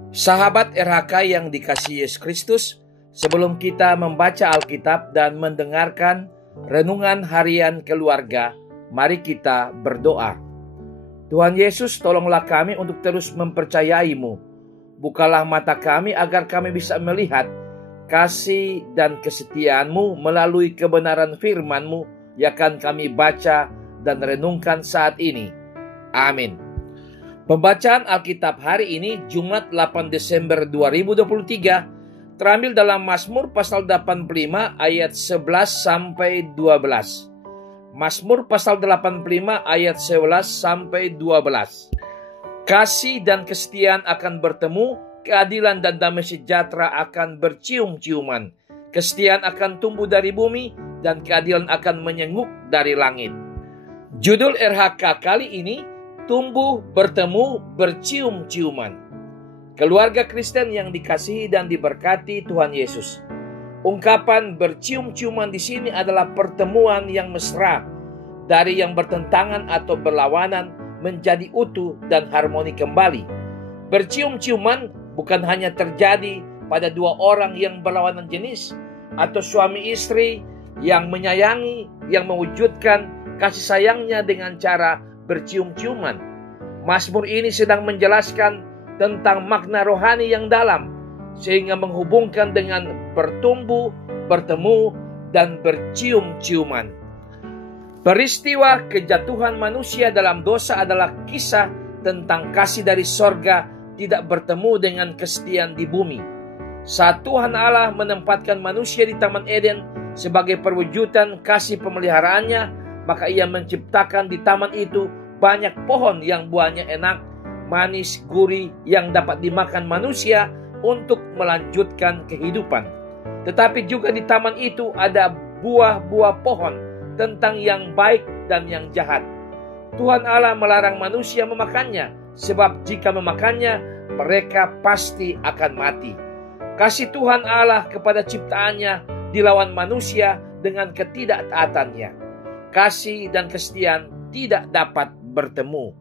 Sahabat RHK yang dikasihi Yesus Kristus, sebelum kita membaca Alkitab dan mendengarkan renungan harian keluarga, mari kita berdoa. Tuhan Yesus, tolonglah kami untuk terus mempercayai-Mu. Bukalah mata kami agar kami bisa melihat kasih dan kesetiaan-Mu melalui kebenaran firman-Mu yang akan kami baca dan renungkan saat ini. Amin. Pembacaan Alkitab hari ini Jumat 8 Desember 2023 terambil dalam Mazmur pasal 85 ayat 11 sampai 12. Mazmur pasal 85 ayat 11 sampai 12. Kasih dan kesetiaan akan bertemu, keadilan dan damai sejahtera akan bercium-ciuman. Kesetiaan akan tumbuh dari bumi dan keadilan akan menyenguk dari langit. Judul RHK kali ini, tumbuh, bertemu, bercium-ciuman. Keluarga Kristen yang dikasihi dan diberkati Tuhan Yesus. Ungkapan bercium-ciuman di sini adalah pertemuan yang mesra, dari yang bertentangan atau berlawanan menjadi utuh dan harmoni kembali. Bercium-ciuman bukan hanya terjadi pada dua orang yang berlawanan jenis, atau suami istri yang menyayangi, yang mewujudkan kasih sayangnya dengan cara bercium-ciuman. Mazmur ini sedang menjelaskan tentang makna rohani yang dalam, sehingga menghubungkan dengan bertumbuh, bertemu, dan bercium-ciuman. Peristiwa kejatuhan manusia dalam dosa adalah kisah tentang kasih dari sorga tidak bertemu dengan kesetiaan di bumi. Saat Tuhan Allah menempatkan manusia di Taman Eden sebagai perwujudan kasih pemeliharaannya, maka Ia menciptakan di taman itu banyak pohon yang buahnya enak, manis, gurih yang dapat dimakan manusia untuk melanjutkan kehidupan. Tetapi juga di taman itu ada buah-buah pohon tentang yang baik dan yang jahat. Tuhan Allah melarang manusia memakannya, sebab jika memakannya, mereka pasti akan mati. Kasih Tuhan Allah kepada ciptaannya dilawan manusia dengan ketidaktaatannya. Kasih dan kesetiaan tidak dapat bertemu.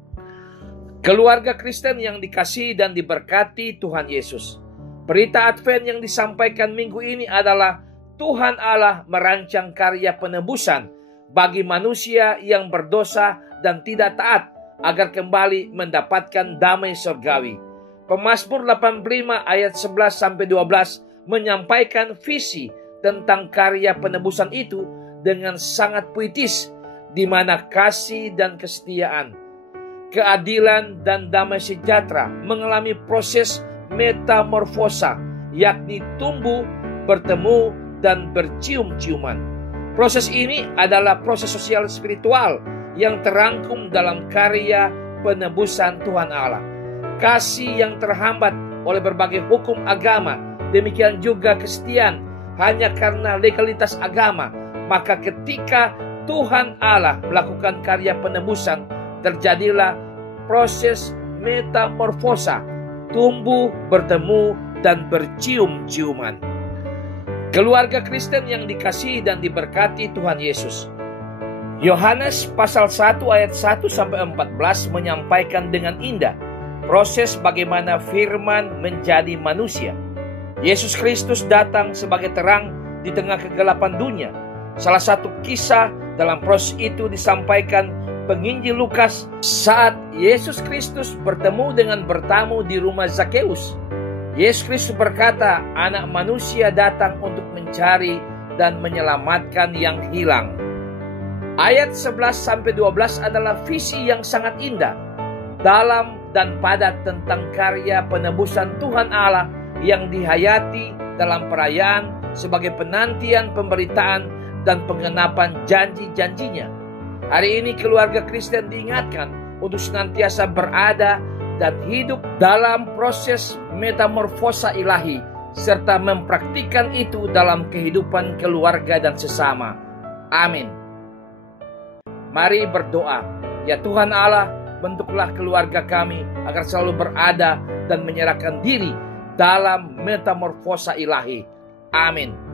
Keluarga Kristen yang dikasihi dan diberkati Tuhan Yesus. Berita Advent yang disampaikan minggu ini adalah Tuhan Allah merancang karya penebusan bagi manusia yang berdosa dan tidak taat agar kembali mendapatkan damai surgawi. Pemazmur 85 ayat 11 sampai 12 menyampaikan visi tentang karya penebusan itu dengan sangat puitis, di mana kasih dan kesetiaan, keadilan dan damai sejahtera mengalami proses metamorfosa, yakni tumbuh, bertemu, dan bercium-ciuman. Proses ini adalah proses sosial spiritual yang terangkum dalam karya penebusan Tuhan Allah. Kasih yang terhambat oleh berbagai hukum agama, demikian juga kesetiaan hanya karena legalitas agama. Maka ketika Tuhan Allah melakukan karya penebusan, terjadilah proses metamorfosa, tumbuh, bertemu, dan bercium-ciuman. Keluarga Kristen yang dikasihi dan diberkati Tuhan Yesus. Yohanes pasal 1 ayat 1 sampai 14 menyampaikan dengan indah proses bagaimana firman menjadi manusia. Yesus Kristus datang sebagai terang di tengah kegelapan dunia. Salah satu kisah dalam proses itu disampaikan penginjil Lukas saat Yesus Kristus bertemu dengan bertamu di rumah Zakeus. Yesus Kristus berkata, Anak Manusia datang untuk mencari dan menyelamatkan yang hilang. Ayat 11 sampai 12 adalah visi yang sangat indah, dalam dan padat tentang karya penebusan Tuhan Allah yang dihayati dalam perayaan sebagai penantian pemberitaan dan penggenapan janji-janjinya. Hari ini keluarga Kristen diingatkan untuk senantiasa berada dan hidup dalam proses metamorfosa ilahi, serta mempraktikkan itu dalam kehidupan keluarga dan sesama. Amin. Mari berdoa. Ya Tuhan Allah, bentuklah keluarga kami agar selalu berada dan menyerahkan diri dalam metamorfosa ilahi. Amin.